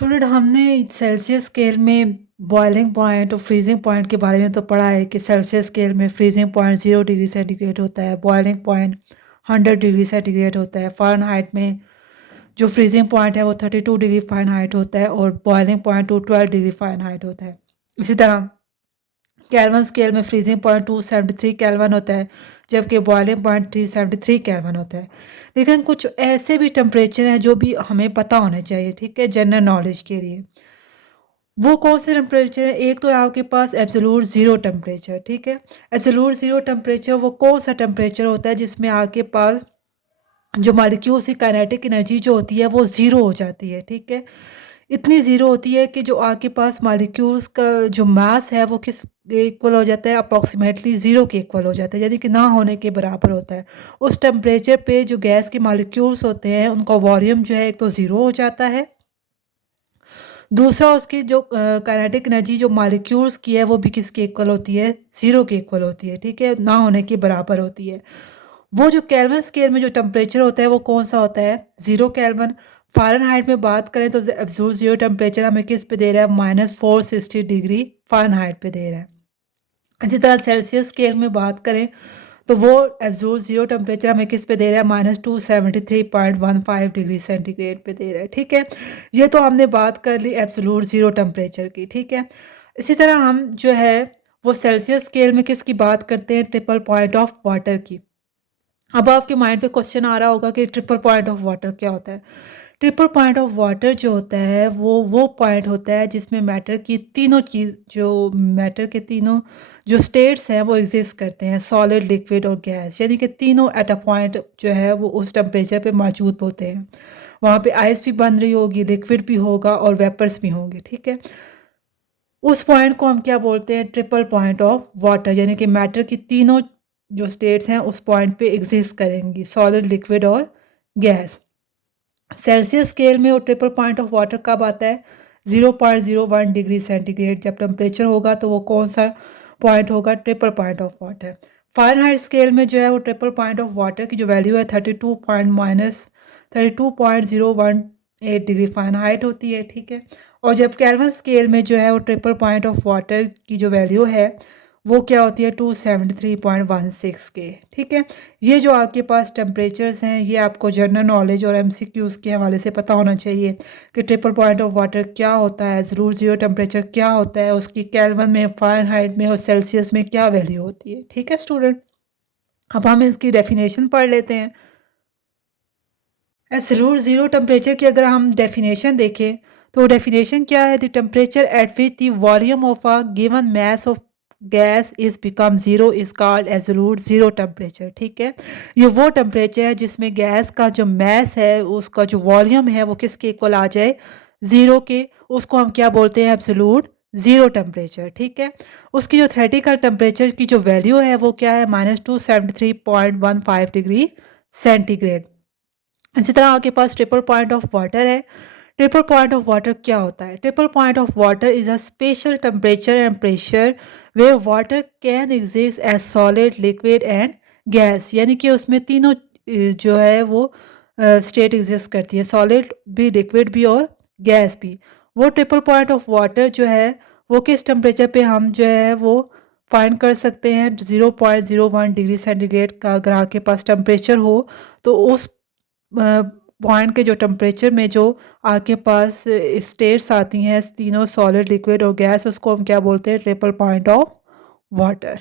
Student हमने Celsius scale में boiling point और फ्रीजिंग पॉइंट के बारे में तो पढ़ा है कि सेल्सियस स्केल में फ्रीजिंग पॉइंट 0 डिग्री सेंटीग्रेड होता है, बॉइलिंग पॉइंट 100 डिग्री सेंटीग्रेड होता है। फ़ारेनहाइट में जो फ्रीजिंग पॉइंट है वो 32 डिग्री फ़ारेनहाइट होता है और बॉइलिंग पॉइंट 212 डिग्री फ़ारेनहाइट होता है। इसी तरह केल्विन स्केल में फ्रीजिंग पॉइंट 273 केल्विन होता है, जबकि बॉइलिंग पॉइंट 373 केल्विन होता है। लेकिन कुछ ऐसे भी टेम्परेचर हैं जो भी हमें पता होने चाहिए, ठीक है, जनरल नॉलेज के लिए। वो कौन से टेम्परेचर है? एक तो है आपके पास एब्सोल्यूट ज़ीरो टेम्परेचर, ठीक है। एब्सोल्यूट ज़ीरो टेम्परेचर वो कौन सा टेम्परेचर होता है जिसमें आपके पास जो मॉलिक्यूल्स की काइनेटिक एनर्जी जो होती है वो ज़ीरो हो जाती है, ठीक है। इतनी ज़ीरो होती है कि जो आपके पास मॉलिक्यूल्स का जो मास है वो किस इक्वल हो जाता है, अप्रॉक्सीमेटली ज़ीरो के इक्वल हो जाता है, यानी कि ना होने के बराबर होता है। उस टेम्परेचर पे जो गैस के मॉलिक्यूल्स होते हैं उनका वॉल्यूम जो है एक तो ज़ीरो हो जाता है, दूसरा उसकी जो काइनेटिक एनर्जी जो मॉलिक्यूल्स की है वो भी किसके इक्वल होती है, ज़ीरो के इक्वल होती है, ठीक है, ना होने के बराबर होती है। वो जो केल्विन स्केल में जो टेम्परेचर होता है वो कौन सा होता है, 0 केल्विन। फ़ारेनहाइट में बात करें तो एब्सोल्यूट ज़ीरो टेम्परेचर हमें किस पे दे रहा है, -460 डिग्री फ़ारेनहाइट पे दे रहा है। इसी तरह सेल्सियस स्केल में बात करें तो वो एब्सोल्यूट ज़ीरो टेम्परेचर हमें किस पे दे रहा है, -273.15 डिग्री सेंटीग्रेड पे दे रहा है, ठीक है। ये तो हमने बात कर ली एब्सोल्यूट ज़ीरो टेम्परेचर की, ठीक है। इसी तरह हम जो है वो सेल्सियस स्केल में किसकी बात करते हैं, ट्रिपल पॉइंट ऑफ वाटर की। अब आपके माइंड पे क्वेश्चन आ रहा होगा कि ट्रिपल पॉइंट ऑफ वाटर क्या होता है। ट्रिपल पॉइंट ऑफ वाटर जो होता है वो पॉइंट होता है जिसमें मैटर की तीनों चीज़ जो मैटर के तीनों जो स्टेट्स हैं वो एग्जिस्ट करते हैं, सॉलिड, लिक्विड और गैस, यानी कि तीनों एट अ पॉइंट जो है वो उस टेम्परेचर पे मौजूद होते हैं। वहाँ पे आइस भी बन रही होगी, लिक्विड भी होगा और वेपर्स भी होंगे, ठीक है। उस पॉइंट को हम क्या बोलते हैं, ट्रिपल पॉइंट ऑफ वाटर, यानी कि मैटर की तीनों जो स्टेट्स हैं उस पॉइंट पे एग्जिस्ट करेंगी, सॉलिड, लिक्विड और गैस। सेल्सियस स्केल में वो ट्रिपल पॉइंट ऑफ वाटर कब आता है, 0.01 डिग्री सेंटीग्रेड जब टेम्परेचर होगा तो वो कौन सा पॉइंट होगा, triple point of water. Fahrenheit scale में जो है वो ट्रिपल पॉइंट ऑफ वाटर की जो वैल्यू है 32.018 डिग्री फ़ारेनहाइट होती है, ठीक है। और जब केल्विन स्केल में जो है वो ट्रिपल पॉइंट ऑफ वाटर की जो वैल्यू है वो क्या होती है, 273.16 के, ठीक है। ये जो आपके पास टेम्परेचर्स हैं ये आपको जनरल नॉलेज और एमसीक्यूज़ के हवाले से पता होना चाहिए कि ट्रिपल पॉइंट ऑफ वाटर क्या होता है, ज़रूर ज़ीरो टेम्परेचर क्या होता है, उसकी केल्विन में, फ़ारेनहाइट में और सेल्सियस में क्या वैल्यू होती है, ठीक है स्टूडेंट। अब हम इसकी डेफिनेशन पढ़ लेते हैं। एब्सोल्यूट ज़ीरो टेम्परेचर की अगर हम डेफिनेशन देखें तो डेफिनेशन क्या है, the temperature at which the volume of a given mass of gas is become zero is called absolute zero temperature, ठीक है। ये वो टेम्परेचर है जिसमें गैस का जो मैस है उसका जो वॉल्यूम है वो किसके इक्वल आ जाए, ज़ीरो के, उसको हम क्या बोलते हैं, एब्सोल्यूट ज़ीरो टेम्परेचर, ठीक है। उसकी जो थ्रेटिकल टेम्परेचर की जो वैल्यू है वो क्या है, -273.15 डिग्री सेंटीग्रेड। इसी तरह आपके पास ट्रिपल पॉइंट ऑफ वाटर है। ट्रिपल पॉइंट ऑफ वाटर क्या होता है, triple point of water is a special temperature and pressure where water can exist as solid, liquid and gas, यानी कि उसमें तीनों जो है वो स्टेट एग्जिस्ट करती है, सॉलिड भी, लिक्विड भी और गैस भी। वो ट्रिपल पॉइंट ऑफ वाटर जो है वो किस टेम्परेचर पे हम जो है वो फाइंड कर सकते हैं, 0.01 डिग्री सेंटीग्रेड का अगर आपके पास टेम्परेचर हो तो उस पॉइंट के जो टेम्परेचर में जो आपके पास स्टेट्स आती हैं तीनों, सॉलिड, लिक्विड और गैस, उसको हम क्या बोलते हैं, ट्रिपल पॉइंट ऑफ वाटर।